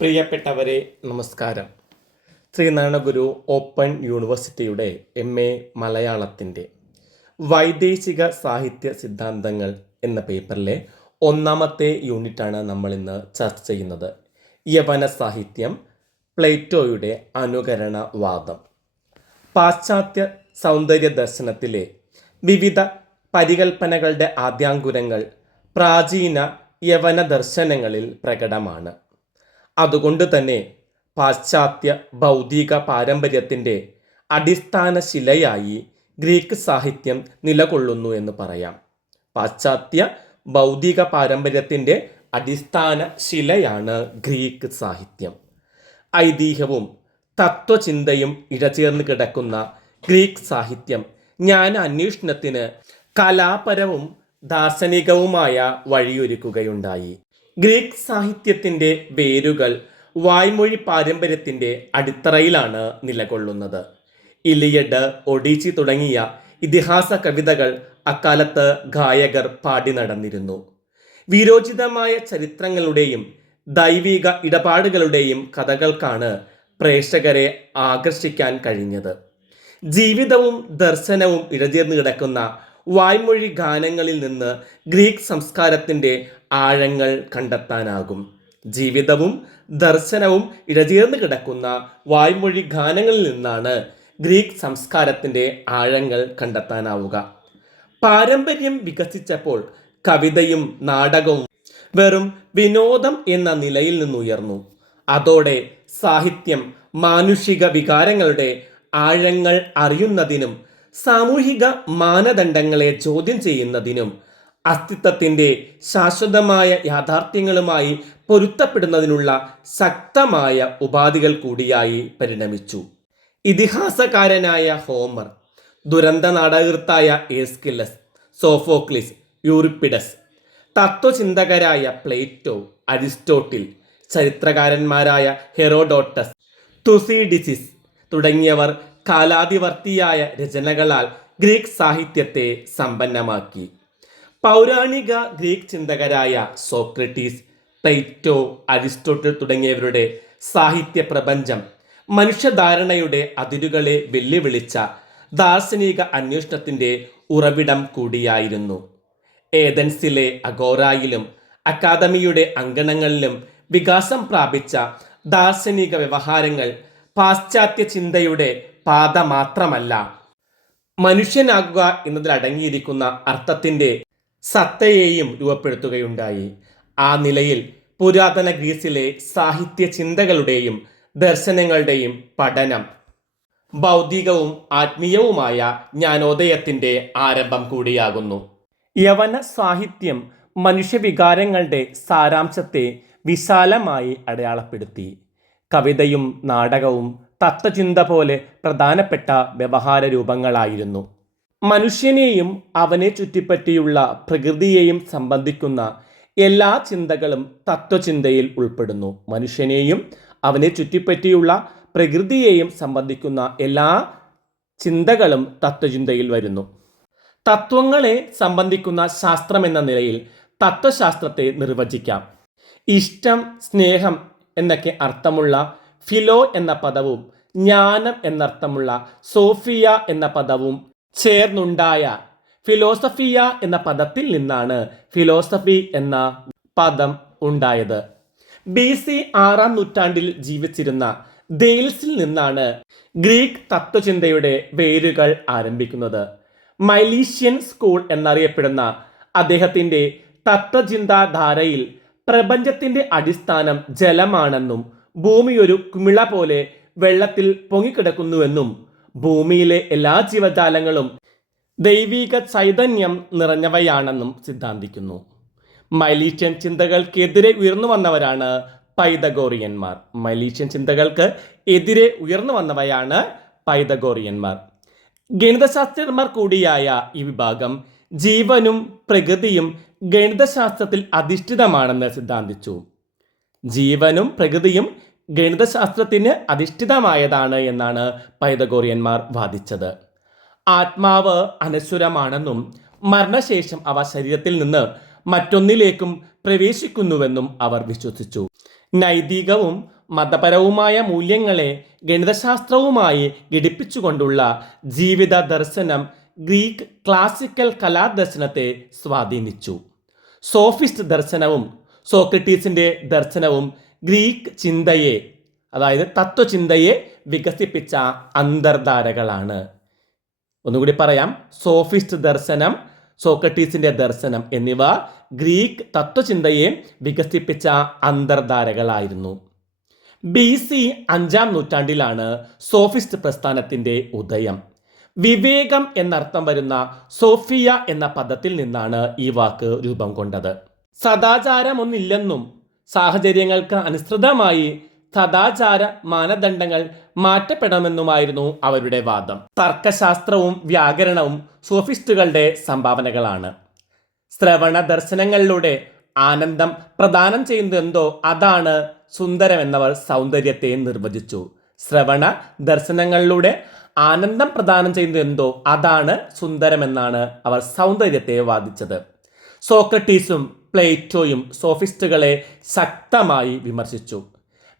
പ്രിയപ്പെട്ടവരെ നമസ്കാരം. ശ്രീനാരായണ ഗുരു ഓപ്പൺ യൂണിവേഴ്സിറ്റിയുടെ എം. എ. മലയാളത്തിന്റെ വൈദേശിക സാഹിത്യ സിദ്ധാന്തങ്ങൾ എന്ന പേപ്പറിലെ ഒന്നാമത്തെ യൂണിറ്റാണ് നമ്മൾ ഇന്ന് ചർച്ച ചെയ്യുന്നത്. യവന സാഹിത്യം പ്ലേറ്റോയുടെ അനുകരണവാദം. പാശ്ചാത്യ സൗന്ദര്യ ദർശനത്തിലെ വിവിധ പരികൽപ്പനകളുടെ ആദ്യാങ്കുരങ്ങൾ പ്രാചീന യവന ദർശനങ്ങളിൽ പ്രകടമാണ്. അതുകൊണ്ട് തന്നെ പാശ്ചാത്യ ഭൗതിക പാരമ്പര്യത്തിന്റെ അടിസ്ഥാന ശിലയായി ഗ്രീക്ക് സാഹിത്യം നിലകൊള്ളുന്നു എന്ന് പറയാം. പാശ്ചാത്യ ഭൗതിക പാരമ്പര്യത്തിന്റെ അടിസ്ഥാന ശിലയാണ് ഗ്രീക്ക് സാഹിത്യം. ഐതിഹ്യവും തത്വചിന്തയും ഇഴചേർന്ന് കിടക്കുന്ന ഗ്രീക്ക് സാഹിത്യം ജ്ഞാന അന്വേഷണത്തിന് കലാപരവും ദാർശനികവുമായ വഴിയൊരുക്കുകയുണ്ടായി. ഗ്രീക്ക് സാഹിത്യത്തിന്റെ വേരുകൾ വായ്മൊഴി പാരമ്പര്യത്തിന്റെ അടിത്തറയിലാണ് നിലകൊള്ളുന്നത്. ഇലിയഡ് ഒഡീച്ചി തുടങ്ങിയ ഇതിഹാസ കവിതകൾ അക്കാലത്ത് ഗായകർ പാടി നടന്നിരുന്നു. വീരോചിതമായ ചരിത്രങ്ങളുടെയും ദൈവിക ഇടപാടുകളുടെയും കഥകൾക്കാണ് പ്രേക്ഷകരെ ആകർഷിക്കാൻ കഴിഞ്ഞത്. ജീവിതവും ദർശനവും ഇഴചേർന്ന് കിടക്കുന്ന വായ്മൊഴി ഗാനങ്ങളിൽ നിന്ന് ഗ്രീക്ക് സംസ്കാരത്തിന്റെ ആഴങ്ങൾ കണ്ടെത്താനാകും. ജീവിതവും ദർശനവും ഇഴചേർന്ന് കിടക്കുന്ന വായ്മൊഴി ഗാനങ്ങളിൽ നിന്നാണ് ഗ്രീക്ക് സംസ്കാരത്തിന്റെ ആഴങ്ങൾ കണ്ടെത്താനാവുക. പാരമ്പര്യം വികസിച്ചപ്പോൾ കവിതയും നാടകവും വെറും വിനോദം എന്ന നിലയിൽ നിന്നുയർന്നു. അതോടെ സാഹിത്യം മാനുഷിക വികാരങ്ങളുടെ ആഴങ്ങൾ അറിയുന്നതിനും സാമൂഹിക മാനദണ്ഡങ്ങളെ ചോദ്യം ചെയ്യുന്നതിനും അസ്തിത്വത്തിന്റെ ശാശ്വതമായ യാഥാർത്ഥ്യങ്ങളുമായി പൊരുത്തപ്പെടുന്നതിനുള്ള ശക്തമായ ഉപാധികൾ കൂടിയായി പരിണമിച്ചു. ഇതിഹാസകാരനായ ഹോമർ ദുരന്ത നാടകൃത്തായ ഏസ്കിലസ് സോഫോക്ലിസ് യൂറിപ്പിഡസ് തത്വചിന്തകരായ പ്ലേറ്റോ അരിസ്റ്റോട്ടിൽ ചരിത്രകാരന്മാരായ ഹെറോഡോട്ടസ് തുസീഡിസിസ് തുടങ്ങിയവർ കാലാതിവർത്തിയായ രചനകളാൽ ഗ്രീക്ക് സാഹിത്യത്തെ സമ്പന്നമാക്കി. പൗരാണിക ഗ്രീക്ക് ചിന്തകരായ സോക്രട്ടീസ് പ്ലേറ്റോ അരിസ്റ്റോട്ടിൽ തുടങ്ങിയവരുടെ സാഹിത്യ പ്രപഞ്ചം മനുഷ്യധാരണയുടെ അതിരുകളെ വെല്ലുവിളിച്ച ദാർശനിക അന്വേഷണത്തിന്റെ ഉറവിടം കൂടിയായിരുന്നു. ഏതൻസിലെ അഗോറായിലും അക്കാദമിയുടെ അങ്കണങ്ങളിലും വികാസം പ്രാപിച്ച ദാർശനിക വ്യവഹാരങ്ങൾ പാശ്ചാത്യ ചിന്തയുടെ പാത മാത്രമല്ല. മനുഷ്യനാകുക എന്നതിലടങ്ങിയിരിക്കുന്ന അർത്ഥത്തിന്റെ സത്തയെയും രൂപപ്പെടുത്തുകയുണ്ടായി. ആ നിലയിൽ പുരാതന ഗ്രീസിലെ സാഹിത്യ ചിന്തകളുടെയും ദർശനങ്ങളുടെയും പഠനം ഭൗതികവും ആത്മീയവുമായ ജ്ഞാനോദയത്തിന്റെ ആരംഭം കൂടിയാകുന്നു. യവന സാഹിത്യം മനുഷ്യവികാരങ്ങളുടെ സാരാംശത്തെ വിശാലമായി അടയാളപ്പെടുത്തി. കവിതയും നാടകവും തത്വചിന്ത പോലെ പ്രധാനപ്പെട്ട വ്യവഹാര രൂപങ്ങളായിരുന്നു മനുഷ്യനെയും അവനെ ചുറ്റിപ്പറ്റിയുള്ള പ്രകൃതിയെയും സംബന്ധിക്കുന്ന എല്ലാ ചിന്തകളും തത്വചിന്തയിൽ ഉൾപ്പെടുന്നു. മനുഷ്യനെയും അവനെ ചുറ്റിപ്പറ്റിയുള്ള പ്രകൃതിയെയും സംബന്ധിക്കുന്ന എല്ലാ ചിന്തകളും തത്വചിന്തയിൽ വരുന്നു. തത്വങ്ങളെ സംബന്ധിക്കുന്ന ശാസ്ത്രം എന്ന നിലയിൽ തത്വശാസ്ത്രത്തെ നിർവചിക്കാം. ഇഷ്ടം സ്നേഹം എന്നൊക്കെ അർത്ഥമുള്ള ഫിലോ എന്ന പദവും ജ്ഞാനം എന്നർത്ഥമുള്ള സോഫിയ എന്ന പദവും ചേർന്നുണ്ടായ ഫിലോസഫിയ എന്ന പദത്തിൽ നിന്നാണ് ഫിലോസഫി എന്ന പദം ഉണ്ടായത്. ബി സി ആറാം നൂറ്റാണ്ടിൽ ജീവിച്ചിരുന്ന ദെയിൽസിൽ നിന്നാണ് ഗ്രീക്ക് തത്വചിന്തയുടെ വേരുകൾ ആരംഭിക്കുന്നത്. മൈലീഷ്യൻ സ്കൂൾ എന്നറിയപ്പെടുന്ന അദ്ദേഹത്തിന്റെ തത്വചിന്താധാരയിൽ പ്രപഞ്ചത്തിന്റെ അടിസ്ഥാനം ജലമാണെന്നും ഭൂമിയൊരു കുമിള പോലെ വെള്ളത്തിൽ പൊങ്ങിക്കിടക്കുന്നുവെന്നും ഭൂമിയിലെ എല്ലാ ജീവജാലങ്ങളും ദൈവിക ചൈതന്യം നിറഞ്ഞവയാണെന്നും സിദ്ധാന്തിക്കുന്നു. മൈലീഷ്യൻ ചിന്തകൾക്കെതിരെ ഉയർന്നു വന്നവരാണ് പൈതഗോറിയന്മാർ. മൈലീഷ്യൻ ചിന്തകൾക്ക് എതിരെ ഉയർന്നു വന്നവയാണ് പൈതഗോറിയന്മാർ. ഗണിതശാസ്ത്രജ്ഞന്മാർ കൂടിയായ ഈ വിഭാഗം ജീവനും പ്രകൃതിയും ഗണിതശാസ്ത്രത്തിൽ അധിഷ്ഠിതമാണെന്ന് സിദ്ധാന്തിച്ചു. ജീവനും പ്രകൃതിയും ഗണിതശാസ്ത്രത്തിന് അധിഷ്ഠിതമായതാണ് എന്നാണ് പൈതഗോറിയന്മാർ വാദിച്ചത്. ആത്മാവ് അനശ്വരമാണെന്നും മരണശേഷം അവ ശരീരത്തിൽ നിന്ന് മറ്റൊന്നിലേക്കും പ്രവേശിക്കുന്നുവെന്നും അവർ വിശ്വസിച്ചു. നൈതികവും മതപരവുമായ മൂല്യങ്ങളെ ഗണിതശാസ്ത്രവുമായി ഘടിപ്പിച്ചുകൊണ്ടുള്ള ജീവിത ദർശനം ഗ്രീക്ക് ക്ലാസിക്കൽ കലാദർശനത്തെ സ്വാധീനിച്ചു. സോഫിസ്റ്റ് ദർശനവും സോക്രട്ടീസിന്റെ ദർശനവും ഗ്രീക്ക് ചിന്തയെ അതായത് തത്വചിന്തയെ വികസിപ്പിച്ച അന്തർധാരകളാണ്. ഒന്നുകൂടി പറയാം. സോഫിസ്റ്റ് ദർശനം സോക്രട്ടീസിന്റെ ദർശനം എന്നിവ ഗ്രീക്ക് തത്വചിന്തയെ വികസിപ്പിച്ച അന്തർധാരകളായിരുന്നു. ബി സി അഞ്ചാം നൂറ്റാണ്ടിലാണ് സോഫിസ്റ്റ് പ്രസ്ഥാനത്തിന്റെ ഉദയം. വിവേകം എന്നർത്ഥം വരുന്ന സോഫിയ എന്ന പദത്തിൽ നിന്നാണ് ഈ വാക്ക് രൂപം കൊണ്ടത്. സദാചാരമൊന്നില്ലെന്നും സാഹചര്യങ്ങൾക്ക് അനുസൃതമായി സദാചാര മാനദണ്ഡങ്ങൾ മാറ്റപ്പെടണമെന്നുമായിരുന്നു അവരുടെ വാദം. തർക്കശാസ്ത്രവും വ്യാകരണവും സോഫിസ്റ്റുകളുടെ സംഭാവനകളാണ്. ശ്രവണ ദർശനങ്ങളിലൂടെ ആനന്ദം പ്രദാനം ചെയ്യുന്നതെന്തോ അതാണ് സുന്ദരമെന്നവർ സൗന്ദര്യത്തെ നിർവചിച്ചു. ശ്രവണ ദർശനങ്ങളിലൂടെ ആനന്ദം പ്രദാനം ചെയ്യുന്നത് എന്തോ അതാണ് സുന്ദരമെന്നാണ് അവർ സൗന്ദര്യത്തെ വാദിച്ചത്. സോക്രട്ടീസും പ്ലേറ്റോയും സോഫിസ്റ്റുകളെ ശക്തമായി വിമർശിച്ചു.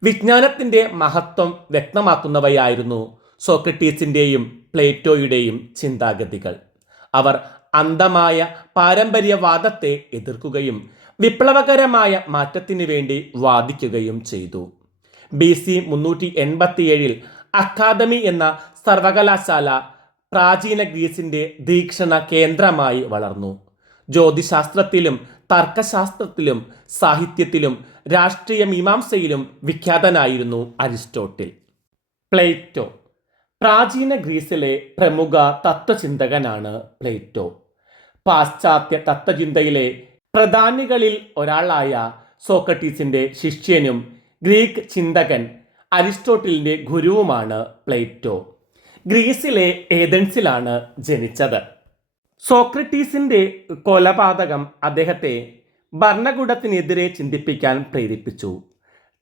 വിജ്ഞാനത്തിന്റെ മഹത്വം വ്യക്തമാക്കുന്നവയായിരുന്നു സോക്രട്ടീസിന്റെയും പ്ലേറ്റോയുടെയും ചിന്താഗതികൾ. അവർ അന്ധമായ പാരമ്പര്യവാദത്തെ എതിർക്കുകയും വിപ്ലവകരമായ മാറ്റത്തിനു വേണ്ടി വാദിക്കുകയും ചെയ്തു. ബി സി മുന്നൂറ്റി എൺപത്തിയേഴിൽ അക്കാദമി എന്ന സർവകലാശാല പ്രാചീന ഗ്രീസിന്റെ ദീക്ഷണ കേന്ദ്രമായി വളർന്നു. ജ്യോതിശാസ്ത്രത്തിലും തർക്കശാസ്ത്രത്തിലും സാഹിത്യത്തിലും രാഷ്ട്രീയ മീമാംസയിലും വിഖ്യാതനായിരുന്നു അരിസ്റ്റോട്ടിൽ. പ്ലേറ്റോ പ്രാചീന ഗ്രീസിലെ പ്രമുഖ തത്വചിന്തകനാണ് പ്ലേറ്റോ. പാശ്ചാത്യ തത്വചിന്തയിലെ പ്രധാനികളിൽ ഒരാളായ സോക്രട്ടീസിന്റെ ശിഷ്യനും ഗ്രീക്ക് ചിന്തകൻ അരിസ്റ്റോട്ടിലിന്റെ ഗുരുവുമാണ് പ്ലേറ്റോ. ഗ്രീസിലെ ഏതൻസിലാണ് ജനിച്ചത്. സോക്രട്ടീസിന്റെ കൊലപാതകം അദ്ദേഹത്തെ ഭരണകൂടത്തിനെതിരെ ചിന്തിപ്പിക്കാൻ പ്രേരിപ്പിച്ചു.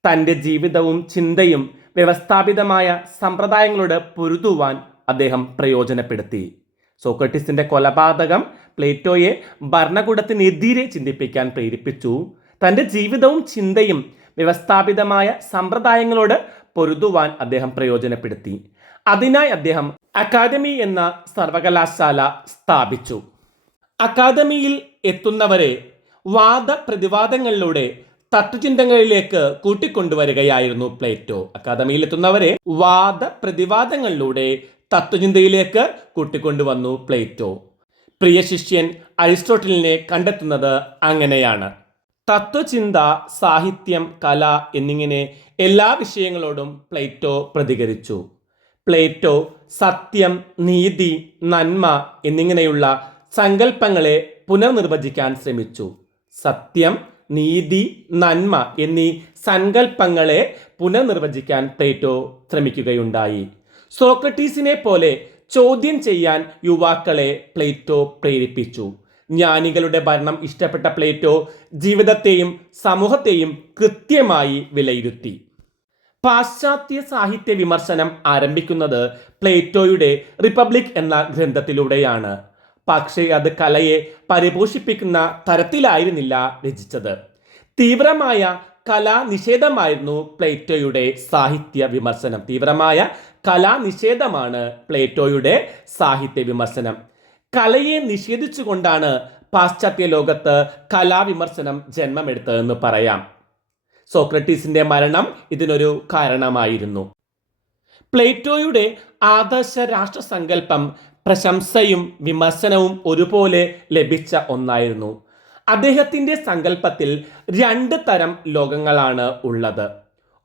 തന്റെ ജീവിതവും ചിന്തയും വ്യവസ്ഥാപിതമായ സമ്പ്രദായങ്ങളോട് പൊരുതുവാൻ അദ്ദേഹം പ്രയോജനപ്പെടുത്തി. സോക്രട്ടീസിന്റെ കൊലപാതകം പ്ലേറ്റോയെ ഭരണകൂടത്തിനെതിരെ ചിന്തിപ്പിക്കാൻ പ്രേരിപ്പിച്ചു. തന്റെ ജീവിതവും ചിന്തയും വ്യവസ്ഥാപിതമായ സമ്പ്രദായങ്ങളോട് പൊരുതുവാൻ അദ്ദേഹം പ്രയോജനപ്പെടുത്തി. അതിനായി അദ്ദേഹം അക്കാദമി എന്ന സർവകലാശാല സ്ഥാപിച്ചു. അക്കാദമിയിൽ എത്തുന്നവരെ വാദപ്രതിവാദങ്ങളിലൂടെ തത്വചിന്തകളിലേക്ക് കൂട്ടിക്കൊണ്ടുവരികയായിരുന്നു പ്ലേറ്റോ. അക്കാദമിയിൽ എത്തുന്നവരെ വാദപ്രതിവാദങ്ങളിലൂടെ തത്വചിന്തയിലേക്ക് കൂട്ടിക്കൊണ്ടുവന്നു പ്ലേറ്റോ. പ്രിയ ശിഷ്യൻ അരിസ്റ്റോട്ടലിനെ കണ്ടെത്തുന്നത് അങ്ങനെയാണ്. തത്വചിന്ത സാഹിത്യം കല എന്നിങ്ങനെ എല്ലാ വിഷയങ്ങളോടും പ്ലേറ്റോ പ്രതികരിച്ചു. പ്ലേറ്റോ സത്യം നീതി നന്മ എന്നിങ്ങനെയുള്ള സങ്കല്പങ്ങളെ പുനർനിർവചിക്കാൻ ശ്രമിച്ചു. സത്യം നീതി നന്മ എന്നീ സങ്കല്പങ്ങളെ പുനർനിർവചിക്കാൻ പ്ലേറ്റോ ശ്രമിക്കുകയുണ്ടായി. സോക്രട്ടീസിനെ പോലെ ചോദ്യം ചെയ്യാൻ യുവാക്കളെ പ്ലേറ്റോ പ്രേരിപ്പിച്ചു. ജ്ഞാനികളുടെ ഭരണം ഇഷ്ടപ്പെട്ട പ്ലേറ്റോ ജീവിതത്തെയും സമൂഹത്തെയും കൃത്യമായി വിലയിരുത്തി. പാശ്ചാത്യ സാഹിത്യ വിമർശനം ആരംഭിക്കുന്നത് പ്ലേറ്റോയുടെ റിപ്പബ്ലിക് എന്ന ഗ്രന്ഥത്തിലൂടെയാണ്. പക്ഷേ അത് കലയെ പരിപോഷിപ്പിക്കുന്ന തരത്തിലായിരുന്നില്ല രചിച്ചത്. തീവ്രമായ കലാനിഷേധമായിരുന്നു പ്ലേറ്റോയുടെ സാഹിത്യ വിമർശനം. തീവ്രമായ കലാനിഷേധമാണ് പ്ലേറ്റോയുടെ സാഹിത്യ വിമർശനം. കലയെ നിഷേധിച്ചുകൊണ്ടാണ് പാശ്ചാത്യ ലോകത്ത് കലാവിമർശനം ജന്മമെടുത്തതെന്ന് പറയാം. സോക്രട്ടീസിന്റെ മരണം ഇതിനൊരു കാരണമായിരുന്നു. പ്ലേറ്റോയുടെ ആദർശ രാഷ്ട്രസങ്കല്പം പ്രശംസയും വിമർശനവും ഒരുപോലെ ലഭിച്ച ഒന്നായിരുന്നു. അദ്ദേഹത്തിന്റെ സങ്കല്പത്തിൽ രണ്ട് തരം ലോകങ്ങളാണ് ഉള്ളത്.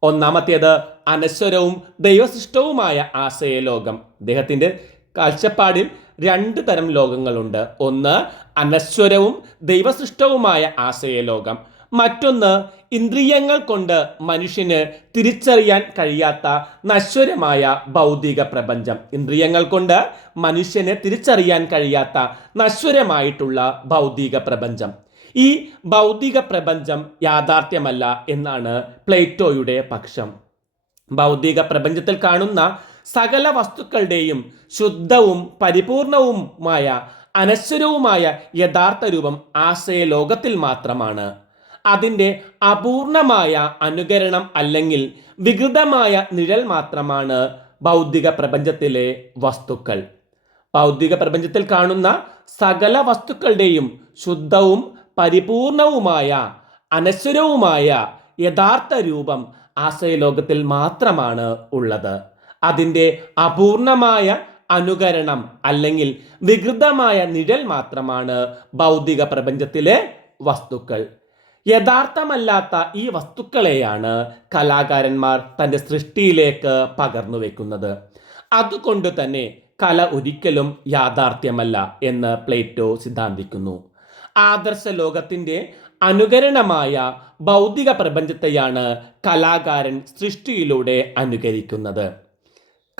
ഒന്നാമത്തേത് അനശ്വരവും ദൈവശിഷ്ടവുമായ ആശയലോകം. അദ്ദേഹത്തിന്റെ കാഴ്ചപ്പാടിൽ രണ്ട് തരം ലോകങ്ങളുണ്ട്. ഒന്ന് അനശ്വരവും ദൈവസൃഷ്ടവുമായ ആശയലോകം. മറ്റൊന്ന് ഇന്ദ്രിയങ്ങൾ കൊണ്ട് മനുഷ്യന് തിരിച്ചറിയാൻ കഴിയാത്ത നശ്വരമായ ഭൗതിക പ്രപഞ്ചം. ഇന്ദ്രിയങ്ങൾ കൊണ്ട് മനുഷ്യന് തിരിച്ചറിയാൻ കഴിയാത്ത നശ്വരമായിട്ടുള്ള ഭൗതിക പ്രപഞ്ചം. ഈ ഭൗതിക പ്രപഞ്ചം യാഥാർത്ഥ്യമല്ല എന്നാണ് പ്ലേറ്റോയുടെ പക്ഷം. ഭൗതിക പ്രപഞ്ചത്തിൽ കാണുന്ന സകല വസ്തുക്കളുടെയും ശുദ്ധവും പരിപൂർണവുമായ അനശ്വരവുമായ യഥാർത്ഥ രൂപം ആശയ ലോകത്തിൽ മാത്രമാണ്. അതിന്റെ അപൂർണമായ അനുകരണം അല്ലെങ്കിൽ വികൃതമായ നിഴൽ മാത്രമാണ് ഭൗതിക പ്രപഞ്ചത്തിലെ വസ്തുക്കൾ. ഭൗതിക പ്രപഞ്ചത്തിൽ കാണുന്ന സകല വസ്തുക്കളുടെയും ശുദ്ധവും പരിപൂർണവുമായ അനശ്വരവുമായ യഥാർത്ഥ രൂപം ആശയലോകത്തിൽ മാത്രമാണ് ഉള്ളത്. അതിന്റെ അപൂർണമായ അനുകരണം അല്ലെങ്കിൽ വികൃതമായ നിഴൽ മാത്രമാണ് ഭൗതിക പ്രപഞ്ചത്തിലെ വസ്തുക്കൾ. യഥാർത്ഥമല്ലാത്ത ഈ വസ്തുക്കളെയാണ് കലാകാരന്മാർ തന്റെ സൃഷ്ടിയിലേക്ക് പകർന്നു വെക്കുന്നത്. അതുകൊണ്ട് തന്നെ കല ഒരിക്കലും യാഥാർത്ഥ്യമല്ല എന്ന് പ്ലേറ്റോ സിദ്ധാന്തിക്കുന്നു. ആദർശ ലോകത്തിന്റെ അനുകരണമായ ഭൗതിക പ്രപഞ്ചത്തെയാണ് കലാകാരൻ സൃഷ്ടിയിലൂടെ അനുകരിക്കുന്നത്.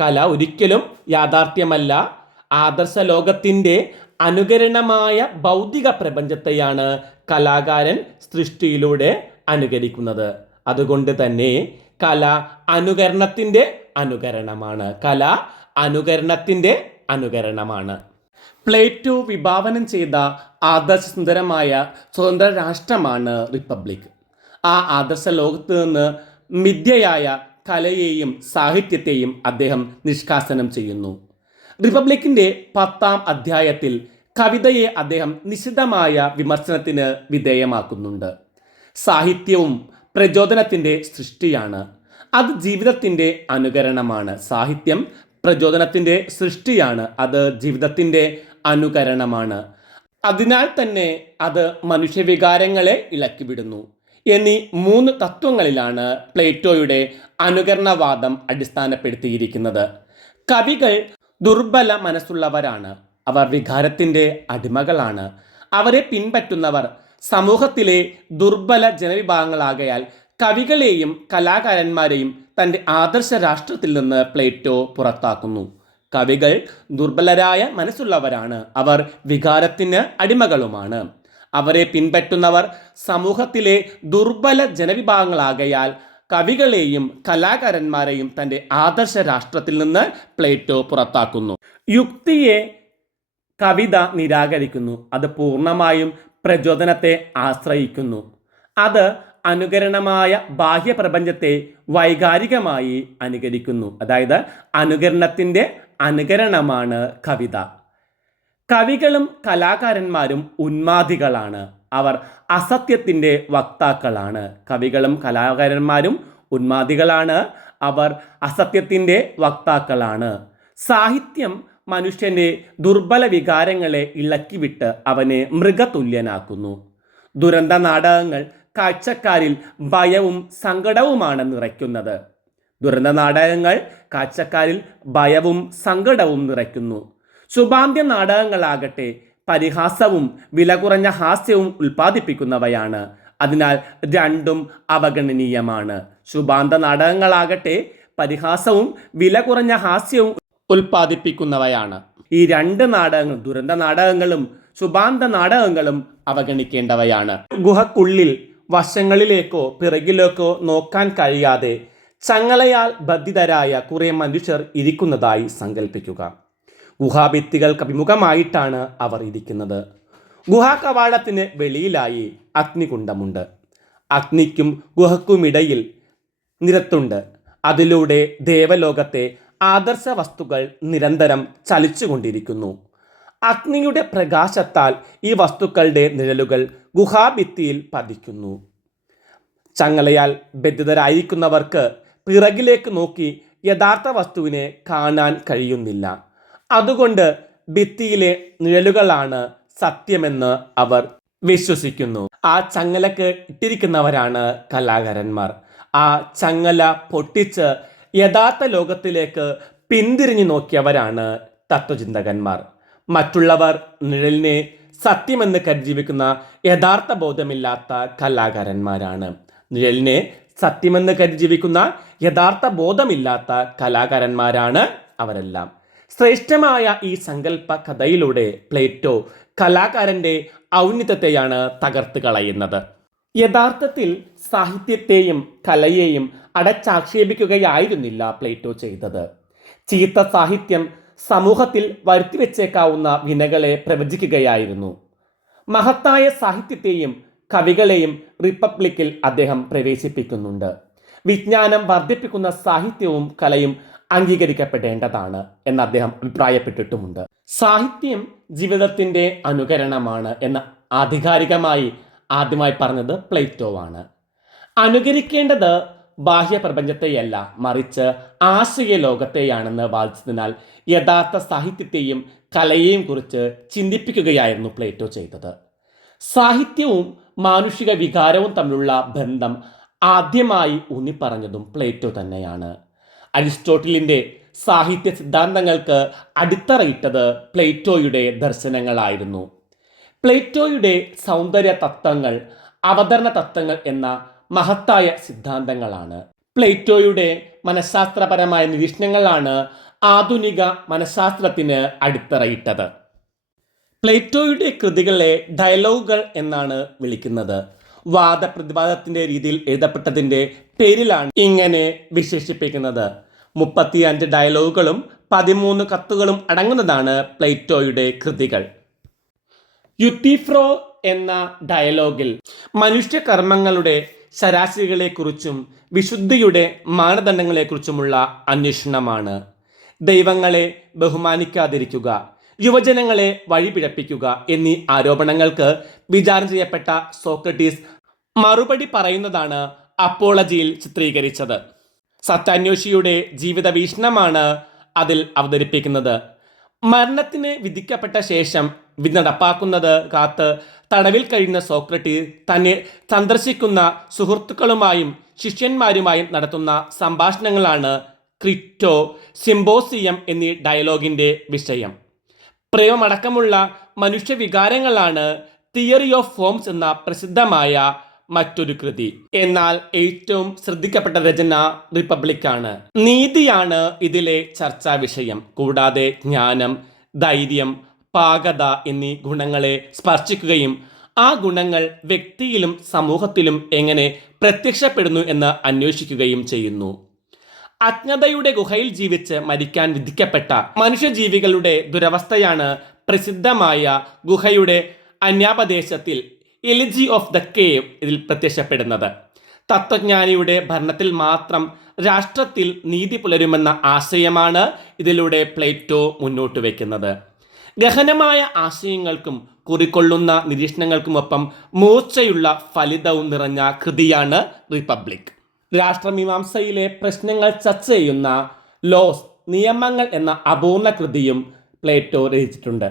കല ഒരിക്കലും യാഥാർത്ഥ്യമല്ല. ആദർശ ലോകത്തിന്റെ അനുകരണമായ ഭൗതിക പ്രപഞ്ചത്തെയാണ് കലാകാരൻ സൃഷ്ടിയിലൂടെ അനുകരിക്കുന്നത്. അതുകൊണ്ട് തന്നെ കല അനുകരണത്തിന്റെ അനുകരണമാണ്. കല അനുകരണത്തിന്റെ അനുകരണമാണ്. പ്ലേറ്റോ വിഭാവനം ചെയ്ത ആദർശ സുന്ദരമായ സ്വതന്ത്ര രാഷ്ട്രമാണ് റിപ്പബ്ലിക്. ആ ആദർശ ലോകത്ത് നിന്ന് മിഥ്യയായ കലയെയും സാഹിത്യത്തെയും അദ്ദേഹം നിഷ്കാസനം ചെയ്യുന്നു. റിപ്പബ്ലിക്കിന്റെ പത്താം അധ്യായത്തിൽ കവിതയെ അദ്ദേഹം നിശിതമായ വിമർശനത്തിന് വിധേയമാക്കുന്നുണ്ട്. സാഹിത്യവും പ്രചോദനത്തിന്റെ സൃഷ്ടിയാണ്. അത് ജീവിതത്തിന്റെ അനുകരണമാണ്. സാഹിത്യം പ്രചോദനത്തിന്റെ സൃഷ്ടിയാണ്. അത് ജീവിതത്തിന്റെ അനുകരണമാണ്. അതിനാൽ തന്നെ അത് മനുഷ്യവികാരങ്ങളെ ഇളക്കിവിടുന്നു. എന്നീ മൂന്ന് തത്വങ്ങളിലാണ് പ്ലേറ്റോയുടെ അനുകരണവാദം അടിസ്ഥാനപ്പെടുത്തിയിരിക്കുന്നത്. കവികൾ ദുർബല മനസ്സുള്ളവരാണ്. അവർ വികാരത്തിന്റെ അടിമകളാണ്. അവരെ പിൻപറ്റുന്നവർ സമൂഹത്തിലെ ദുർബല ജനവിഭാഗങ്ങളാകയാൽ കവികളെയും കലാകാരന്മാരെയും തന്റെ ആദർശ രാഷ്ട്രത്തിൽ നിന്ന് പ്ലേറ്റോ പുറത്താക്കുന്നു. കവികൾ ദുർബലരായ മനസ്സുള്ളവരാണ്. അവർ വികാരത്തിന് അടിമകളുമാണ്. അവരെ പിൻപറ്റുന്നവർ സമൂഹത്തിലെ ദുർബല ജനവിഭാഗങ്ങളാകയാൽ കവികളെയും കലാകാരന്മാരെയും തന്റെ ആദർശ രാഷ്ട്രത്തിൽ നിന്ന് പ്ലേറ്റോ പുറത്താക്കുന്നു. യുക്തിയെ കവിത നിരാകരിക്കുന്നു. അത് പൂർണമായും പ്രചോദനത്തെ ആശ്രയിക്കുന്നു. അത് അനുകരണമായ ബാഹ്യപ്രപഞ്ചത്തെ വൈകാരികമായി അനുകരിക്കുന്നു. അതായത് അനുകരണത്തിന്റെ അനുകരണമാണ് കവിത. കവികളും കലാകാരന്മാരും ഉന്മാദികളാണ്. അവർ അസത്യത്തിന്റെ വക്താക്കളാണ്. കവികളും കലാകാരന്മാരും ഉന്മാദികളാണ്. അവർ അസത്യത്തിന്റെ വക്താക്കളാണ്. സാഹിത്യം മനുഷ്യന്റെ ദുർബല വികാരങ്ങളെ ഇളക്കിവിട്ട് അവനെ മൃഗതുല്യനാക്കുന്നു. ദുരന്ത നാടകങ്ങൾ കാഴ്ചക്കാരിൽ ഭയവും സങ്കടവുമാണ് നിറയ്ക്കുന്നത്. ദുരന്ത നാടകങ്ങൾ കാഴ്ചക്കാരിൽ ഭയവും സങ്കടവും നിറയ്ക്കുന്നു. ശുഭാന്ത്യ നാടകങ്ങളാകട്ടെ പരിഹാസവും വില കുറഞ്ഞ ഹാസ്യവും ഉൽപ്പാദിപ്പിക്കുന്നവയാണ്. അതിനാൽ രണ്ടും അവഗണനീയമാണ്. ശുഭാന്ത നാടകങ്ങളാകട്ടെ പരിഹാസവും വില കുറഞ്ഞ ഹാസ്യവും ഉൽപ്പാദിപ്പിക്കുന്നവയാണ്. ഈ രണ്ട് നാടകങ്ങൾ ദുരന്ത നാടകങ്ങളും ശുഭാന്ത നാടകങ്ങളും അവഗണിക്കേണ്ടവയാണ്. ഗുഹക്കുള്ളിൽ വശങ്ങളിലേക്കോ പിറകിലേക്കോ നോക്കാൻ കഴിയാതെ ചങ്ങലയാൽ ബദ്ധിതരായ കുറേ മനുഷ്യർ ഇരിക്കുന്നതായി സങ്കല്പിക്കുക ഗുഹാഭിത്തികൾക്ക് അഭിമുഖമായിട്ടാണ് അവർ ഇരിക്കുന്നത്. ഗുഹാ കവാടത്തിന് വെളിയിലായി അഗ്നികുണ്ഡമുണ്ട്. അഗ്നിക്കും ഗുഹക്കുമിടയിൽ നിരത്തുണ്ട്. അതിലൂടെ ദേവലോകത്തെ ആദർശ വസ്തുക്കൾ നിരന്തരം ചലിച്ചുകൊണ്ടിരിക്കുന്നു. അഗ്നിയുടെ പ്രകാശത്താൽ ഈ വസ്തുക്കളുടെ നിഴലുകൾ ഗുഹാഭിത്തിയിൽ പതിക്കുന്നു. ചങ്ങലയാൽ ബന്ധിതരായിരിക്കുന്നവർക്ക് പിറകിലേക്ക് നോക്കി യഥാർത്ഥ വസ്തുവിനെ കാണാൻ കഴിയുന്നില്ല. അതുകൊണ്ട് ഭിത്തിയിലെ നിഴലുകളാണ് സത്യമെന്ന് അവർ വിശ്വസിക്കുന്നു. ആ ചങ്ങലക്ക് ഇട്ടിരിക്കുന്നവരാണ് കലാകാരന്മാർ. ആ ചങ്ങല പൊട്ടിച്ച് യഥാർത്ഥ ലോകത്തിലേക്ക് പിന്തിരിഞ്ഞു നോക്കിയവരാണ് തത്വചിന്തകന്മാർ. മറ്റുള്ളവർ നിഴലിനെ സത്യമെന്ന് കരുതി ജീവിക്കുന്ന യഥാർത്ഥ ബോധമില്ലാത്ത കലാകാരന്മാരാണ്. നിഴലിനെ സത്യമെന്ന് കരുതി ജീവിക്കുന്ന യഥാർത്ഥ ബോധമില്ലാത്ത കലാകാരന്മാരാണ് അവരെല്ലാം. ശ്രേഷ്ഠമായ ഈ സങ്കല്പ കഥയിലൂടെ പ്ലേറ്റോ കലാകാരന്റെ ഔന്നിത്യത്തെയാണ് തകർത്ത് കളയുന്നത്. യഥാർത്ഥത്തിൽ സാഹിത്യത്തെയും കലയെയും അടച്ചാക്ഷേപിക്കുകയായിരുന്നില്ല പ്ലേറ്റോ ചെയ്തത്. ചീത്ത സാഹിത്യം സമൂഹത്തിൽ വരുത്തിവെച്ചേക്കാവുന്ന വിനകളെ പ്രവചിക്കുകയായിരുന്നു. മഹത്തായ സാഹിത്യത്തെയും കവികളെയും റിപ്പബ്ലിക്കിൽ അദ്ദേഹം പ്രവേശിപ്പിക്കുന്നുണ്ട്. വിജ്ഞാനം വർദ്ധിപ്പിക്കുന്ന സാഹിത്യവും കലയും അംഗീകരിക്കപ്പെടേണ്ടതാണ് എന്ന് അദ്ദേഹം അഭിപ്രായപ്പെട്ടിട്ടുമുണ്ട്. സാഹിത്യം ജീവിതത്തിന്റെ അനുകരണമാണ് എന്ന ആധികാരികമായി ആദ്യമായി പറഞ്ഞത് പ്ലേറ്റോ ആണ് അനുകരിക്കേണ്ടത് ബാഹ്യ പ്രപഞ്ചത്തെയല്ല മറിച്ച് ആശയ ലോകത്തെയാണെന്ന് വാദിച്ചതിനാൽ യഥാർത്ഥ സാഹിത്യത്തെയും കലയെയും കുറിച്ച് ചിന്തിപ്പിക്കുകയായിരുന്നു പ്ലേറ്റോ ചെയ്തത്. സാഹിത്യവും മാനുഷിക വികാരവും തമ്മിലുള്ള ബന്ധം ആദ്യമായി ഊന്നിപ്പറഞ്ഞതും പ്ലേറ്റോ തന്നെയാണ്. അരിസ്റ്റോട്ടിലിന്റെ സാഹിത്യ സിദ്ധാന്തങ്ങൾക്ക് അടിത്തറയിട്ടത് പ്ലേറ്റോയുടെ ദർശനങ്ങളായിരുന്നു. പ്ലേറ്റോയുടെ സൗന്ദര്യ തത്വങ്ങൾ അവതരണ തത്വങ്ങൾ എന്ന മഹത്തായ സിദ്ധാന്തങ്ങളാണ്. പ്ലേറ്റോയുടെ മനഃശാസ്ത്രപരമായ നിരീക്ഷണങ്ങളാണ് ആധുനിക മനഃശാസ്ത്രത്തിന് അടിത്തറയിട്ടത്. പ്ലേറ്റോയുടെ കൃതികളെ ഡയലോഗുകൾ എന്നാണ് വിളിക്കുന്നത്. വാദപ്രതിവാദത്തിന്റെ രീതിയിൽ എഴുതപ്പെട്ടതിന്റെ പേരിലാണ് ഇങ്ങനെ വിശേഷിപ്പിക്കുന്നത്. മുപ്പത്തിയഞ്ച് ഡയലോഗുകളും പതിമൂന്ന് കത്തുകളും അടങ്ങുന്നതാണ് പ്ലേറ്റോയുടെ കൃതികൾ. യുത്തിഫ്രോ എന്ന ഡയലോഗിൽ മനുഷ്യകർമ്മങ്ങളുടെ ശരാശരികളെക്കുറിച്ചും വിശുദ്ധിയുടെ മാനദണ്ഡങ്ങളെക്കുറിച്ചുമുള്ള അന്വേഷണമാണ്. ദൈവങ്ങളെ ബഹുമാനിക്കാതിരിക്കുക യുവജനങ്ങളെ വഴിപിഴപ്പിക്കുക എന്നീ ആരോപണങ്ങൾക്ക് വിചാരണ ചെയ്യപ്പെട്ട സോക്രട്ടീസ് മറുപടി പറയുന്നതാണ് അപ്പോളജിയിൽ ചിത്രീകരിച്ചത്. സത്യാന്വേഷിയുടെ ജീവിത വീക്ഷണമാണ് അതിൽ അവതരിപ്പിക്കുന്നത്. മരണത്തിന് വിധിക്കപ്പെട്ട ശേഷം നടപ്പാക്കുന്നത് കാത്ത് തടവിൽ കഴിയുന്ന സോക്രട്ടി തന്നെ സന്ദർശിക്കുന്ന സുഹൃത്തുക്കളുമായും ശിഷ്യന്മാരുമായും നടത്തുന്ന സംഭാഷണങ്ങളാണ് ക്രിറ്റോ സിംബോസിയം എന്നീ ഡയലോഗിന്റെ വിഷയം. പ്രേമമടക്കമുള്ള മനുഷ്യവികാരങ്ങളാണ് തിയറി ഓഫ് ഫോംസ് എന്ന പ്രസിദ്ധമായ മറ്റൊരു കൃതി. എന്നാൽ ഏറ്റവും ശ്രദ്ധിക്കപ്പെട്ട രചന റിപ്പബ്ലിക്കാണ്. നീതിയാണ് ഇതിലെ ചർച്ചാ വിഷയം കൂടാതെ ജ്ഞാനം ധൈര്യം പാകത എന്നീ ഗുണങ്ങളെ സ്പർശിക്കുകയും ആ ഗുണങ്ങൾ വ്യക്തിയിലും സമൂഹത്തിലും എങ്ങനെ പ്രത്യക്ഷപ്പെടുന്നു എന്ന് അന്വേഷിക്കുകയും ചെയ്യുന്നു. അജ്ഞതയുടെ ഗുഹയിൽ ജീവിച്ച് മരിക്കാൻ വിധിക്കപ്പെട്ട മനുഷ്യജീവികളുടെ ദുരവസ്ഥയാണ് പ്രസിദ്ധമായ ഗുഹയുടെ അന്യാപദേശത്തിൽ എലിജി ഓഫ് ദ കേവ് ഇതിൽ പ്രത്യക്ഷപ്പെടുന്നത്. തത്വജ്ഞാനിയുടെ ഭരണത്തിൽ മാത്രം രാഷ്ട്രത്തിൽ നീതി പുലരുമെന്ന ആശയമാണ് ഇതിലൂടെ പ്ലേറ്റോ മുന്നോട്ട് വയ്ക്കുന്നത്. ഗഹനമായ ആശയങ്ങൾക്കും കുറിക്കൊള്ളുന്ന നിരീക്ഷണങ്ങൾക്കുമൊപ്പം മൂർച്ചയുള്ള ഫലിതവും നിറഞ്ഞ കൃതിയാണ് റിപ്പബ്ലിക്. രാഷ്ട്രമീമാംസയിലെ പ്രശ്നങ്ങൾ ചർച്ച ചെയ്യുന്ന ലോസ് നിയമങ്ങൾ എന്ന അപൂർണ കൃതിയും പ്ലേറ്റോ രചിച്ചിട്ടുണ്ട്.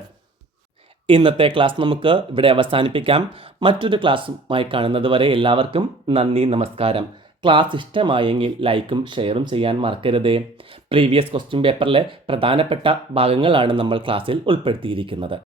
ഇന്നത്തെ ക്ലാസ് നമുക്ക് ഇവിടെ അവസാനിപ്പിക്കാം. മറ്റൊരു ക്ലാസ്സുമായി കാണുന്നത് വരെ എല്ലാവർക്കും നന്ദി നമസ്കാരം. ക്ലാസ് ഇഷ്ടമായെങ്കിൽ ലൈക്കും ഷെയറും ചെയ്യാൻ മറക്കരുത്. പ്രീവിയസ് ക്വസ്റ്റ്യൻ പേപ്പറിലെ പ്രധാനപ്പെട്ട ഭാഗങ്ങളാണ് നമ്മൾ ക്ലാസ്സിൽ ഉൾപ്പെടുത്തിയിരിക്കുന്നത്.